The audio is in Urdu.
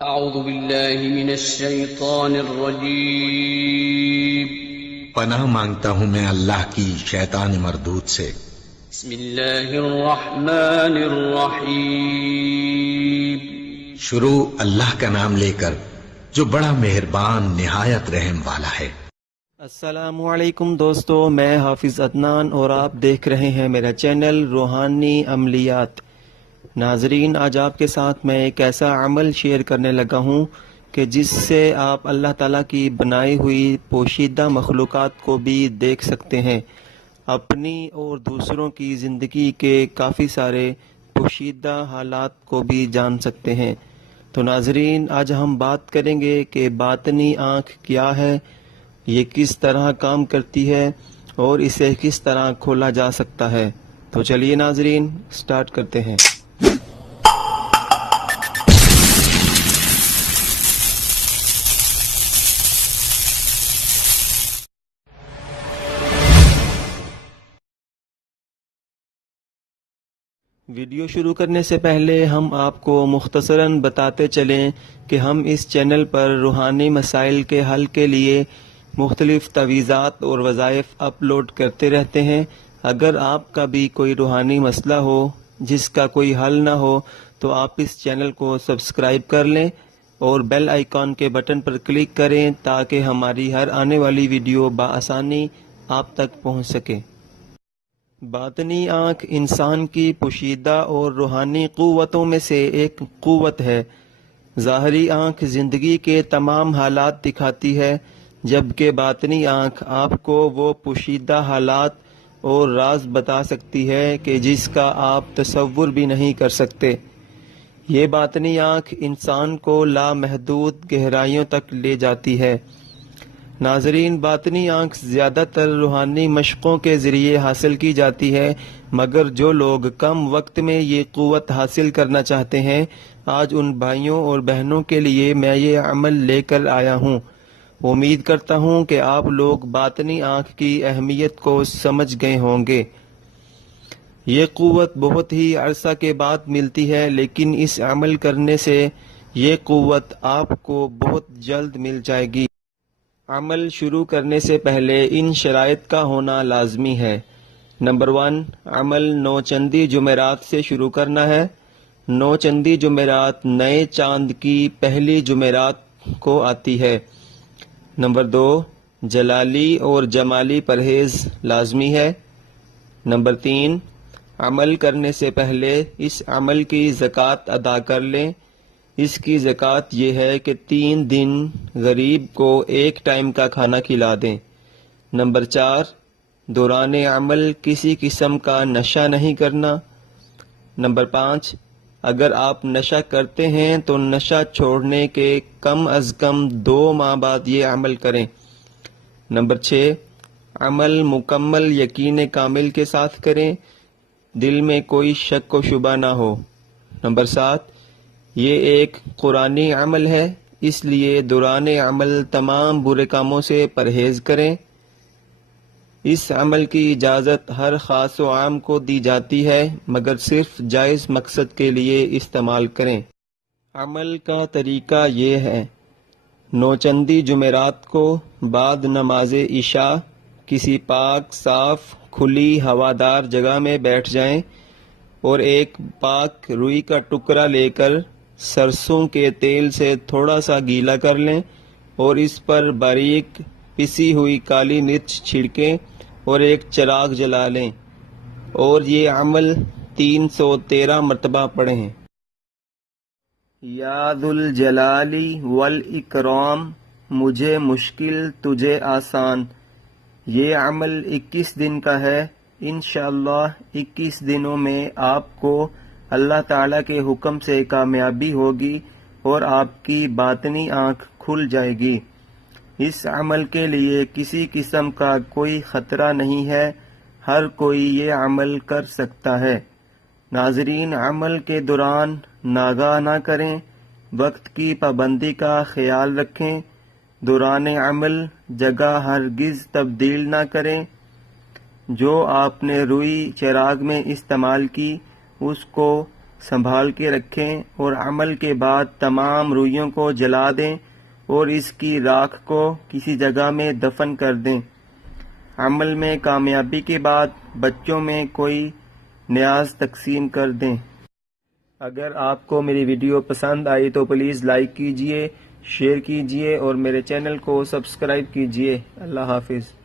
اعوذ باللہ من الشیطان الرجیم پناہ مانگتا ہوں میں اللہ کی شیطان مردود سے۔ بسم اللہ الرحمن الرحیم شروع اللہ کا نام لے کر جو بڑا مہربان نہایت رحم والا ہے۔ السلام علیکم دوستو، میں حافظ عدنان اور آپ دیکھ رہے ہیں میرا چینل روحانی عملیات۔ ناظرین، آج آپ کے ساتھ میں ایک ایسا عمل شیئر کرنے لگا ہوں کہ جس سے آپ اللہ تعالیٰ کی بنائی ہوئی پوشیدہ مخلوقات کو بھی دیکھ سکتے ہیں، اپنی اور دوسروں کی زندگی کے کافی سارے پوشیدہ حالات کو بھی جان سکتے ہیں۔ تو ناظرین، آج ہم بات کریں گے کہ باطنی آنکھ کیا ہے، یہ کس طرح کام کرتی ہے اور اسے کس طرح کھولا جا سکتا ہے۔ تو چلیے ناظرین، سٹارٹ کرتے ہیں۔ ویڈیو شروع کرنے سے پہلے ہم آپ کو مختصراً بتاتے چلیں کہ ہم اس چینل پر روحانی مسائل کے حل کے لیے مختلف تعویذات اور وظائف اپلوڈ کرتے رہتے ہیں۔ اگر آپ کا بھی کوئی روحانی مسئلہ ہو جس کا کوئی حل نہ ہو تو آپ اس چینل کو سبسکرائب کر لیں اور بیل آئیکن کے بٹن پر کلک کریں تاکہ ہماری ہر آنے والی ویڈیو بآسانی آپ تک پہنچ سکے۔ باطنی آنکھ انسان کی پوشیدہ اور روحانی قوتوں میں سے ایک قوت ہے۔ ظاہری آنکھ زندگی کے تمام حالات دکھاتی ہے، جبکہ باطنی آنکھ آپ کو وہ پوشیدہ حالات اور راز بتا سکتی ہے کہ جس کا آپ تصور بھی نہیں کر سکتے۔ یہ باطنی آنکھ انسان کو لامحدود گہرائیوں تک لے جاتی ہے۔ ناظرین، باطنی آنکھ زیادہ تر روحانی مشقوں کے ذریعے حاصل کی جاتی ہے، مگر جو لوگ کم وقت میں یہ قوت حاصل کرنا چاہتے ہیں، آج ان بھائیوں اور بہنوں کے لیے میں یہ عمل لے کر آیا ہوں۔ امید کرتا ہوں کہ آپ لوگ باطنی آنکھ کی اہمیت کو سمجھ گئے ہوں گے۔ یہ قوت بہت ہی عرصہ کے بعد ملتی ہے، لیکن اس عمل کرنے سے یہ قوت آپ کو بہت جلد مل جائے گی۔ عمل شروع کرنے سے پہلے ان شرائط کا ہونا لازمی ہے۔ نمبر 1، عمل نوچندی جمعرات سے شروع کرنا ہے۔ نوچندی جمعرات نئے چاند کی پہلی جمعرات کو آتی ہے۔ نمبر 2، جلالی اور جمالی پرہیز لازمی ہے۔ نمبر 3، عمل کرنے سے پہلے اس عمل کی زکوٰۃ ادا کر لیں۔ اس کی زکوٰۃ یہ ہے کہ 3 دن غریب کو ایک ٹائم کا کھانا کھلا دیں۔ نمبر 4، دوران عمل کسی قسم کا نشہ نہیں کرنا۔ نمبر 5، اگر آپ نشہ کرتے ہیں تو نشہ چھوڑنے کے کم از کم 2 ماہ بعد یہ عمل کریں۔ نمبر 6، عمل مکمل یقین کامل کے ساتھ کریں، دل میں کوئی شک و شبہ نہ ہو۔ نمبر 7، یہ ایک قرآنی عمل ہے، اس لیے دوران عمل تمام برے کاموں سے پرہیز کریں۔ اس عمل کی اجازت ہر خاص و عام کو دی جاتی ہے، مگر صرف جائز مقصد کے لیے استعمال کریں۔ عمل کا طریقہ یہ ہے: نوچندی جمعرات کو بعد نماز عشاء کسی پاک، صاف، کھلی ہوادار جگہ میں بیٹھ جائیں اور ایک پاک روئی کا ٹکڑا لے کر سرسوں کے تیل سے تھوڑا سا گیلا کر لیں اور اس پر باریک پسی ہوئی کالی مرچ چھڑکیں اور ایک چراغ جلا لیں اور یہ عمل 313 مرتبہ پڑھیں۔ یا ذوالجلال والاکرام، مجھے مشکل تجھے آسان۔ یہ عمل 21 دن کا ہے۔ انشاءاللہ 21 دنوں میں آپ کو اللہ تعالیٰ کے حکم سے کامیابی ہوگی اور آپ کی باطنی آنکھ کھل جائے گی۔ اس عمل کے لیے کسی قسم کا کوئی خطرہ نہیں ہے، ہر کوئی یہ عمل کر سکتا ہے۔ ناظرین، عمل کے دوران ناغہ نہ کریں، وقت کی پابندی کا خیال رکھیں، دوران عمل جگہ ہرگز تبدیل نہ کریں۔ جو آپ نے روئی چراغ میں استعمال کی اس کو سنبھال کے رکھیں اور عمل کے بعد تمام روئیوں کو جلا دیں اور اس کی راکھ کو کسی جگہ میں دفن کر دیں۔ عمل میں کامیابی کے بعد بچوں میں کوئی نیاز تقسیم کر دیں۔ اگر آپ کو میری ویڈیو پسند آئی تو پلیز لائک کیجئے، شیئر کیجئے اور میرے چینل کو سبسکرائب کیجئے۔ اللہ حافظ۔